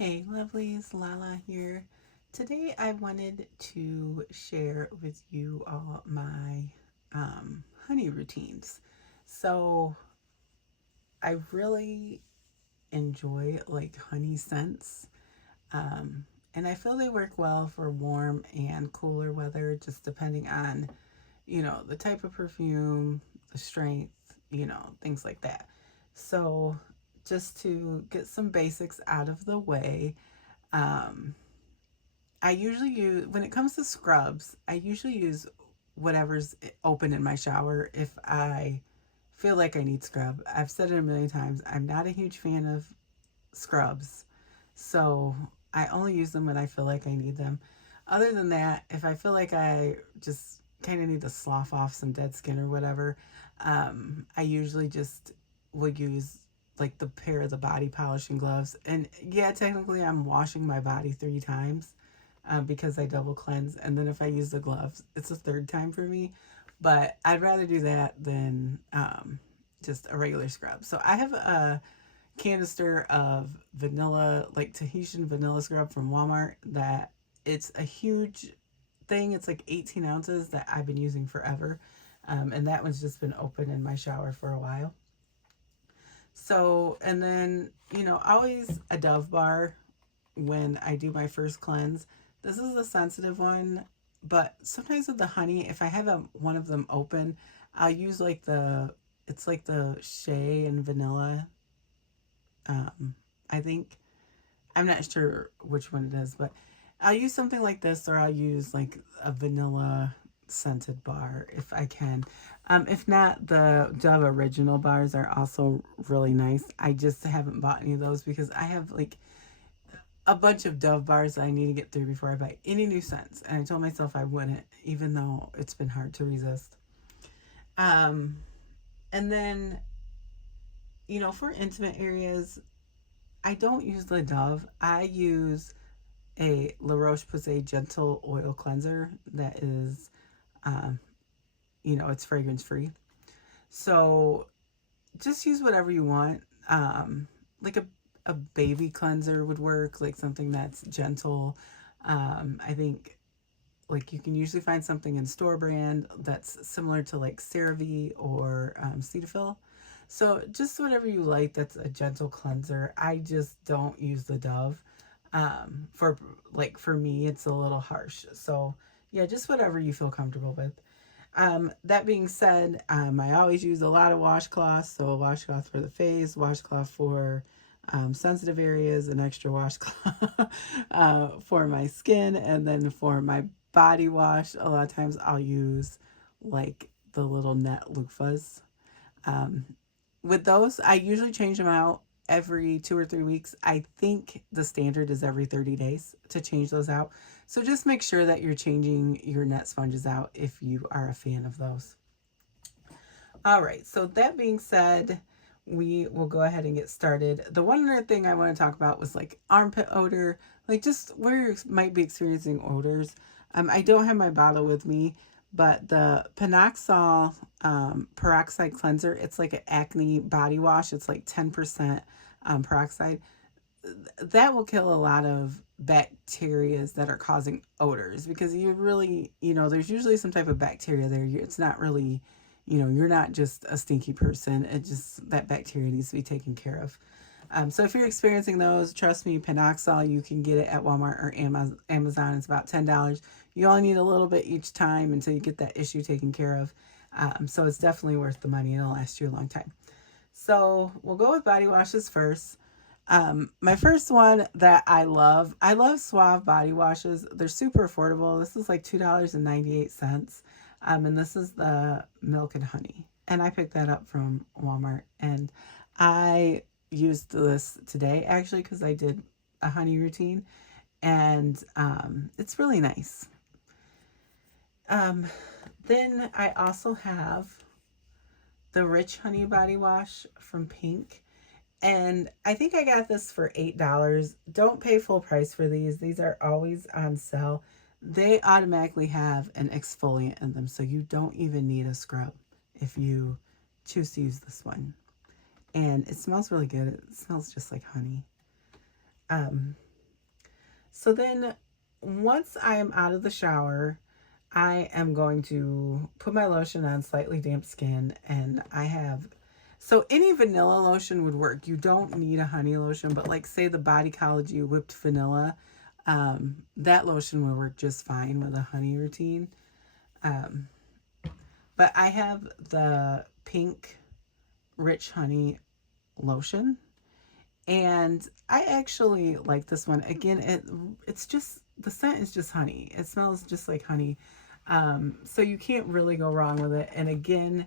Hey lovelies, Lala here. Today I wanted to share with you all my honey routines. So I really enjoy like honey scents, and I feel they work well for warm and cooler weather, just depending on the type of perfume, the strength, things like that. So just to get some basics out of the way. Um, I usually use, when it comes to scrubs, I usually use whatever's open in my shower if I feel like I need scrub. I've said it a million times. I'm not a huge fan of scrubs. So I only use them when I feel like I need them. Other than that, if I feel like I just kind of need to slough off some dead skin or whatever, I usually just would use like the pair of the body polishing gloves. And yeah, technically I'm washing my body 3 times because I double cleanse. And then if I use the gloves, it's a third time for me. But I'd rather do that than just a regular scrub. So I have a canister of vanilla, like Tahitian vanilla scrub from Walmart, that it's a huge thing. It's like 18 ounces that I've been using forever. And that one's just been open in my shower for a while. So, and then, always a Dove bar when I do my first cleanse. This is a sensitive one, but sometimes with the honey, if I have one of them open, I'll use like it's like the shea and vanilla. Um, I think, I'm not sure which one it is, but I'll use something like this, or I'll use like a vanilla scented bar if I can. If not, the Dove original bars are also really nice. I just haven't bought any of those because I have like a bunch of Dove bars that I need to get through before I buy any new scents. And I told myself I wouldn't, even though it's been hard to resist. Um, and then, for intimate areas, I don't use the Dove. I use a La Roche Posay Gentle Oil Cleanser that is, um, it's fragrance free. So just use whatever you want. Like a baby cleanser would work, like something that's gentle. I think like you can usually find something in store brand that's similar to like CeraVe or Cetaphil. So just whatever you like that's a gentle cleanser. I just don't use the Dove. For me, it's a little harsh. So yeah, just whatever you feel comfortable with. That being said, I always use a lot of washcloths. So a washcloth for the face, washcloth for sensitive areas, an extra washcloth for my skin, and then for my body wash, a lot of times I'll use like the little net loofahs. Um, with those, I usually change them out every 2 or 3 weeks. I think the standard is every 30 days to change those out. So just make sure that you're changing your net sponges out if you are a fan of those. All right, so that being said, we will go ahead and get started. The one other thing I want to talk about was like armpit odor, like just where you might be experiencing odors. I don't have my bottle with me, but the Panoxol peroxide cleanser, it's like an acne body wash. It's like 10% peroxide. That will kill a lot of bacterias that are causing odors because you really, there's usually some type of bacteria there. It's not really, you're not just a stinky person. It just, that bacteria needs to be taken care of. So if you're experiencing those, trust me, Panoxol, you can get it at Walmart or Amazon. It's about $10. You only need a little bit each time until you get that issue taken care of. So it's definitely worth the money. It'll last you a long time. So we'll go with body washes first. My first one that I love Suave body washes. They're super affordable. This is like $2.98. And this is the milk and honey. And I picked that up from Walmart. And I used this today actually because I did a honey routine. And it's really nice. Um, then I also have the Rich Honey Body Wash from Pink. And I think I got this for $8. Don't pay full price for these. These are always on sale. They automatically have an exfoliant in them, so you don't even need a scrub if you choose to use this one. And it smells really good. It smells just like honey. So then once I am out of the shower, I am going to put my lotion on slightly damp skin, and I have, so any vanilla lotion would work. You don't need a honey lotion, but like say the Bodycology whipped vanilla, that lotion would work just fine with a honey routine. Um, but I have the pink rich honey lotion, and I actually like this one. Again, it's just, the scent is just honey. It smells just like honey. So you can't really go wrong with it. And again,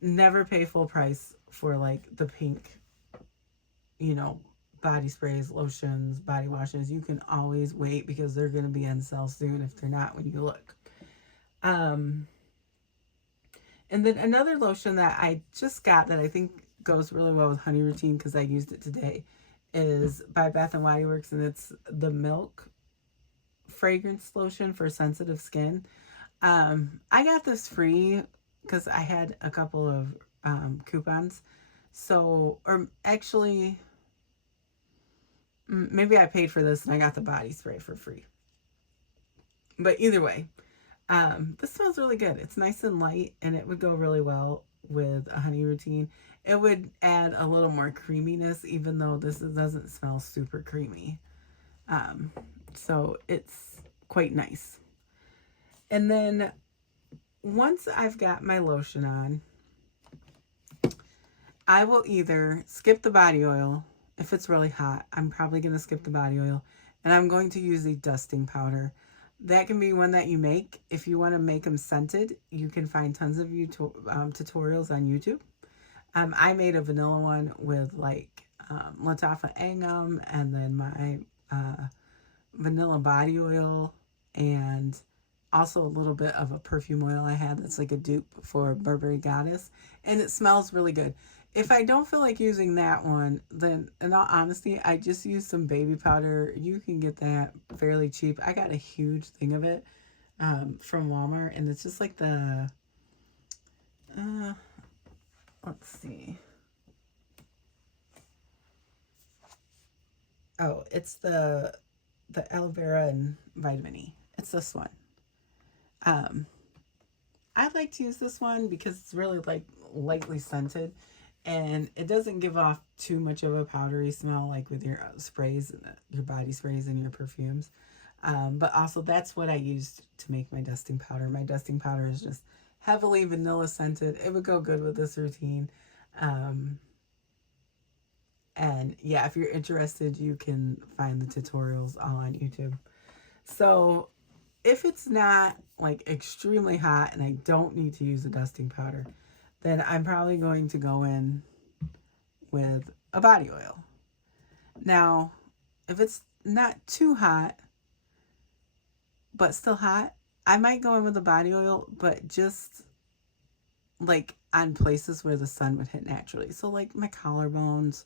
never pay full price for like the pink, you know, body sprays, lotions, body washes. You can always wait because they're going to be on sale soon if they're not when you look. And then another lotion that I just got that I think goes really well with Honey Routine because I used it today is by Bath and Body Works, and it's the Milk fragrance lotion for sensitive skin. I got this free because I had a couple of coupons. So, or actually, maybe I paid for this and I got the body spray for free. But either way, this smells really good. It's nice and light, and it would go really well with a honey routine. It would add a little more creaminess, even though this doesn't smell super creamy. So it's quite nice. And then once I've got my lotion on, I will either skip the body oil. If it's really hot, I'm probably going to skip the body oil. And I'm going to use a dusting powder. That can be one that you make. If you want to make them scented, you can find tons of tutorials on YouTube. I made a vanilla one with like Lattafa Angum, and then my vanilla body oil, and also a little bit of a perfume oil I had that's like a dupe for Burberry Goddess. And it smells really good. If I don't feel like using that one, then in all honesty, I just use some baby powder. You can get that fairly cheap. I got a huge thing of it from Walmart, and it's just like the, let's see. Oh, it's the aloe vera and vitamin E. It's this one. Um, I like to use this one because it's really like lightly scented, and it doesn't give off too much of a powdery smell like with your sprays and your body sprays and your perfumes. But also that's what I used to make my dusting powder. My dusting powder is just heavily vanilla scented. It would go good with this routine. Um, and yeah, if you're interested, you can find the tutorials all on YouTube. So if it's not like extremely hot and I don't need to use a dusting powder, then I'm probably going to go in with a body oil. Now, if it's not too hot, but still hot, I might go in with a body oil, but just like on places where the sun would hit naturally. So like my collarbones,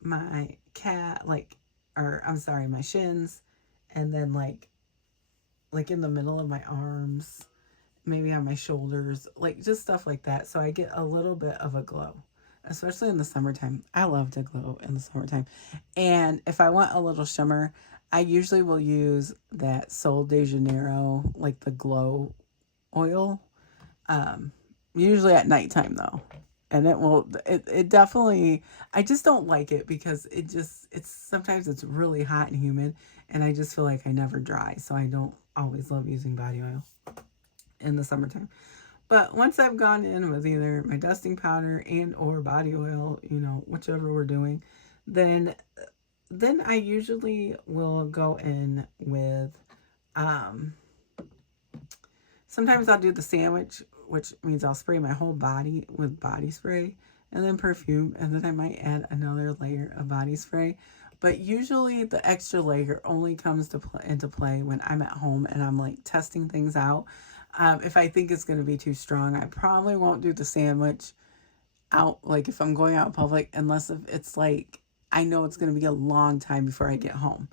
my cat, like, or I'm sorry, my shins, and then like in the middle of my arms, maybe on my shoulders, like just stuff like that. So I get a little bit of a glow, especially in the summertime. I love to glow in the summertime. And if I want a little shimmer, I usually will use that Sol de Janeiro, like the glow oil. Usually at nighttime though. And it definitely, I just don't like it because it's sometimes it's really hot and humid, and I just feel like I never dry. So I don't always love using body oil in the summertime. But once I've gone in with either my dusting powder and or body oil, you know, whichever we're doing, then I usually will go in with sometimes I'll do the sandwich, which means I'll spray my whole body with body spray and then perfume, and then I might add another layer of body spray. But usually the extra layer only comes into play when I'm at home and I'm like testing things out. If I think it's going to be too strong, I probably won't do the sandwich out, like if I'm going out in public, unless if it's like I know it's going to be a long time before I get home.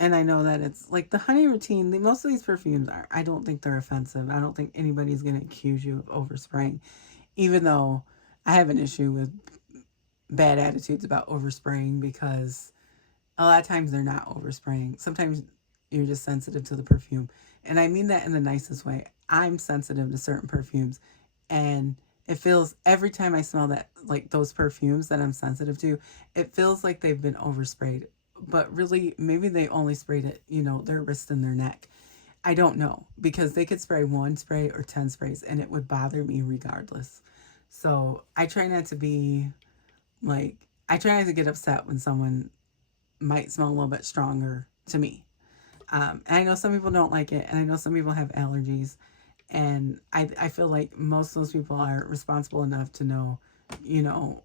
And I know that it's like the honey routine, most of these perfumes are, I don't think they're offensive. I don't think anybody's going to accuse you of overspraying, even though I have an issue with bad attitudes about overspraying because a lot of times they're not overspraying. Sometimes you're just sensitive to the perfume. And I mean that in the nicest way. I'm sensitive to certain perfumes, and it feels every time I smell that, like those perfumes that I'm sensitive to, it feels like they've been oversprayed. But really, maybe they only sprayed it, their wrist and their neck. I don't know, because they could spray one spray or 10 sprays and it would bother me regardless. So I try not to be like, I try not to get upset when someone might smell a little bit stronger to me. And I know some people don't like it, and I know some people have allergies. And I feel like most of those people are responsible enough to know, you know,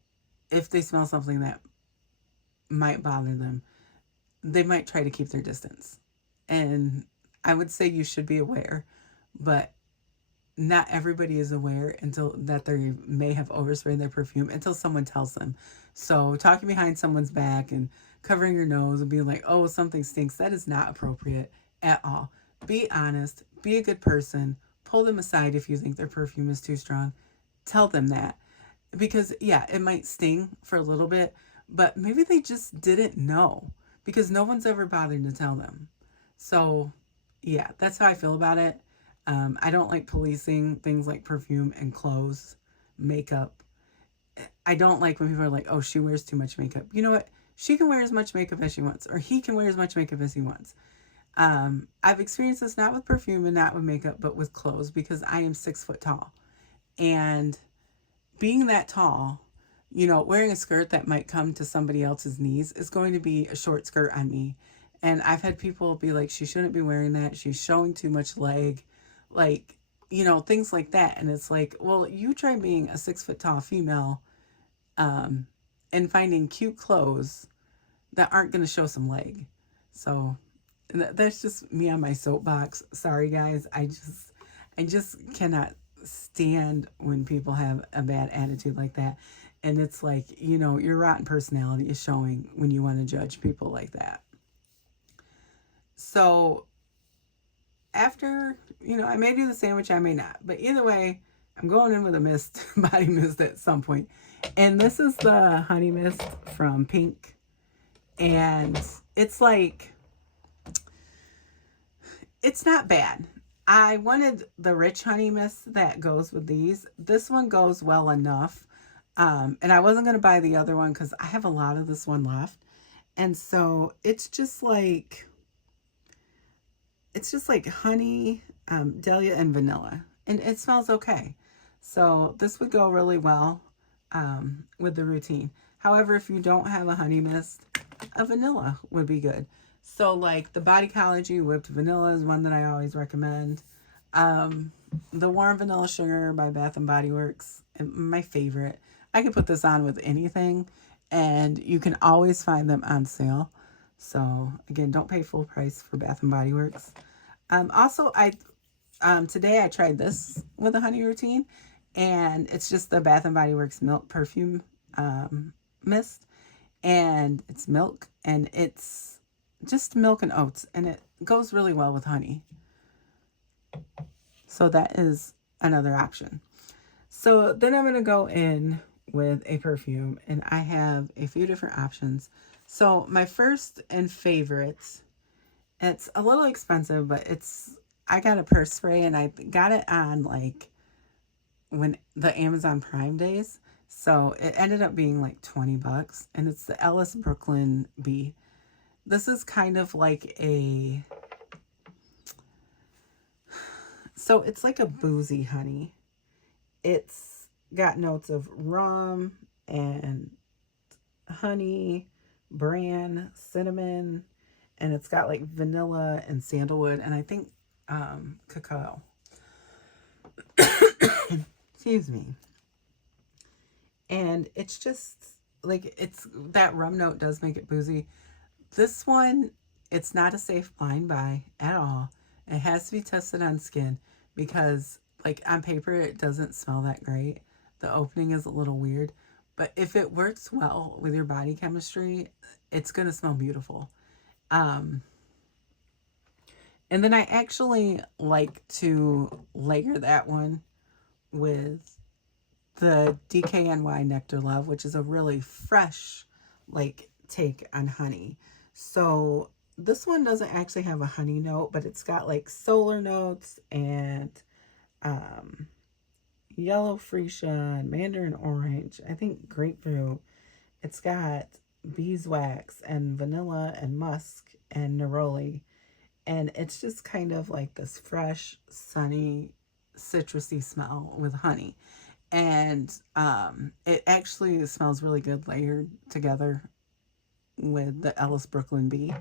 if they smell something that might bother them, they might try to keep their distance. And I would say you should be aware, but not everybody is aware until that they may have oversprayed their perfume until someone tells them. So talking behind someone's back and covering your nose and being like, oh, something stinks, that is not appropriate at all. Be honest, be a good person, pull them aside if you think their perfume is too strong. Tell them that. Because, yeah, it might sting for a little bit, but maybe they just didn't know because no one's ever bothered to tell them. So, yeah, that's how I feel about it. I don't like policing things like perfume and clothes, makeup. I don't like when people are like, oh, she wears too much makeup. You know what? She can wear as much makeup as she wants, or he can wear as much makeup as he wants. I've experienced this not with perfume and not with makeup, but with clothes because I am 6 foot tall. And being that tall, wearing a skirt that might come to somebody else's knees is going to be a short skirt on me. And I've had people be like, she shouldn't be wearing that. She's showing too much leg. Like, things like that. And it's like, well, you try being a 6 foot tall female and finding cute clothes that aren't going to show some leg. So that's just me on my soapbox. Sorry, guys. I just cannot stand when people have a bad attitude like that. And it's like, your rotten personality is showing when you want to judge people like that. So after, I may do the sandwich, I may not. But either way, I'm going in with a mist, body mist at some point. And this is the honey mist from Pink. And it's like, it's not bad. I wanted the rich honey mist that goes with these. This one goes well enough. And I wasn't going to buy the other one because I have a lot of this one left. And so it's just like honey, dahlia, and vanilla. And it smells okay. So this would go really well with the routine. However, if you don't have a honey mist, a vanilla would be good. So like the Bodycology whipped vanilla is one that I always recommend. The warm vanilla sugar by Bath and Body Works, my favorite. I could put this on with anything, and you can always find them on sale. So again, don't pay full price for Bath and Body Works. Also, today I tried this with a honey routine, and it's just the Bath and Body Works milk perfume mist, and it's milk, and it's just milk and oats, and it goes really well with honey. So that is another option. So then I'm going to go in with a perfume, and I have a few different options. So my first and favorites, it's a little expensive, but I got a purse spray, and I got it on like when the Amazon Prime days. So it ended up being like $20, and it's the Ellis Brooklyn Bee. This is kind of like so it's like a boozy honey. It's got notes of rum and honey, bran, cinnamon, and it's got like vanilla and sandalwood, and I think cacao. Excuse me. And it's just like, it's that rum note does make it boozy. This one, it's not a safe blind buy at all. It has to be tested on skin because like on paper it doesn't smell that great. The opening is a little weird, but if it works well with your body chemistry, it's going to smell beautiful. And then I actually like to layer that one with the DKNY Nectar Love, which is a really fresh like take on honey. So this one doesn't actually have a honey note, but it's got like solar notes and um, yellow freesia and mandarin orange. I think grapefruit. It's got beeswax and vanilla and musk and neroli. And it's just kind of like this fresh, sunny, citrusy smell with honey. And it actually smells really good layered together with the Ellis Brooklyn Bee.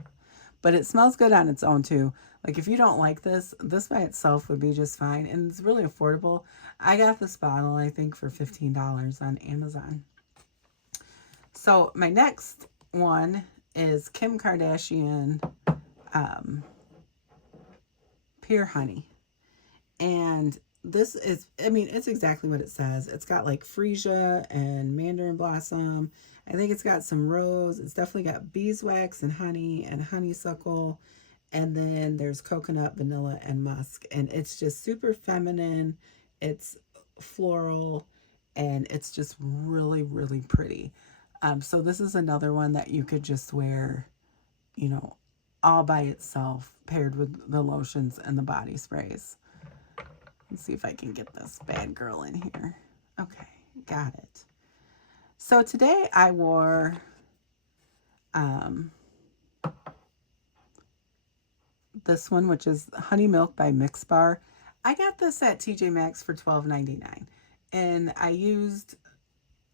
But it smells good on its own too. Like if you don't like this by itself would be just fine. And it's really affordable. I got this bottle, I think, for $15 on Amazon. So my next one is Kim Kardashian Pure Honey. And this is, I mean, it's exactly what it says. It's got like freesia and mandarin blossom. I think it's got some rose. It's definitely got beeswax and honey and honeysuckle. And then there's coconut, vanilla, and musk. And it's just super feminine. It's floral. And it's just really, really pretty. So this is another one that you could just wear, you know, all by itself, paired with the lotions and the body sprays. Let's see if I can get this bad girl in here. Okay, got it. So today I wore this one, which is Honey Milk by Mix Bar. I got this at TJ Maxx for $12.99. And I used,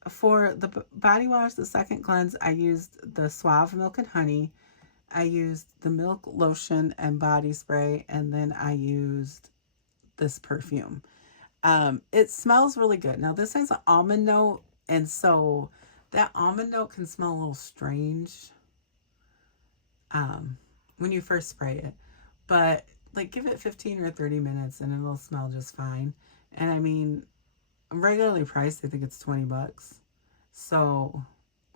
for the body wash, the second cleanse, I used the Suave Milk and Honey. I used the milk lotion and body spray. And then I used this perfume. It smells really good. Now this has an almond note, and so that almond note can smell a little strange when you first spray it, but like give it 15 or 30 minutes and it'll smell just fine. And I mean, regularly priced, I think it's $20. So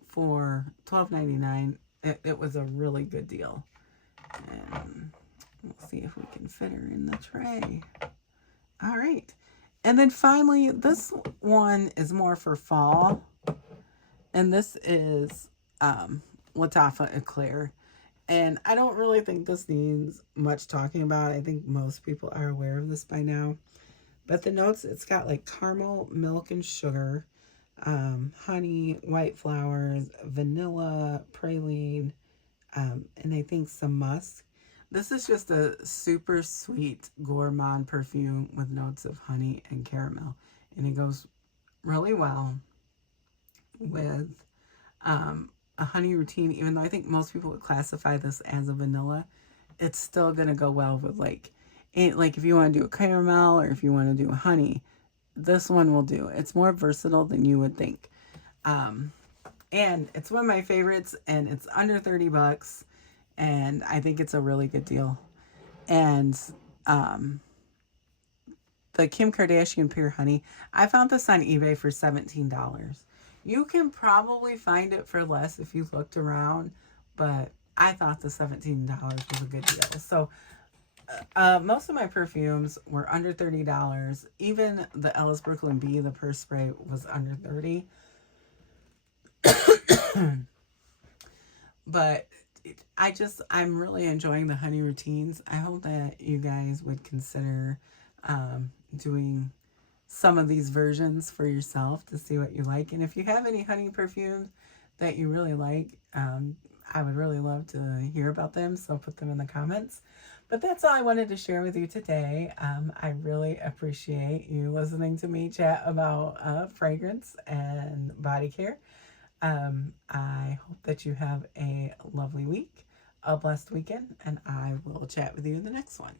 for $12.99, it was a really good deal. And we'll see if we can fit her in the tray. All right. And then finally, this one is more for fall. And this is Lattafa Eclair. And I don't really think this needs much talking about. I think most people are aware of this by now. But the notes, it's got like caramel, milk, and sugar, honey, white flowers, vanilla, praline, and I think some musk. This is just a super sweet gourmand perfume with notes of honey and caramel. And it goes really well with a honey routine, even though I think most people would classify this as a vanilla. It's still going to go well with like if you want to do a caramel or if you want to do a honey, this one will do. It's more versatile than you would think. And it's one of my favorites, and it's under $30. And I think it's a really good deal. And the Kim Kardashian Pure Honey, I found this on eBay for $17. You can probably find it for less if you looked around, but I thought the $17 was a good deal. So most of my perfumes were under $30. Even the Ellis Brooklyn Bee, the purse spray, was under $30. But I'm really enjoying the honey routines. I hope that you guys would consider doing some of these versions for yourself to see what you like. And if you have any honey perfumes that you really like, I would really love to hear about them. So put them in the comments. But that's all I wanted to share with you today. I really appreciate you listening to me chat about fragrance and body care. I hope that you have a lovely week, a blessed weekend, and I will chat with you in the next one.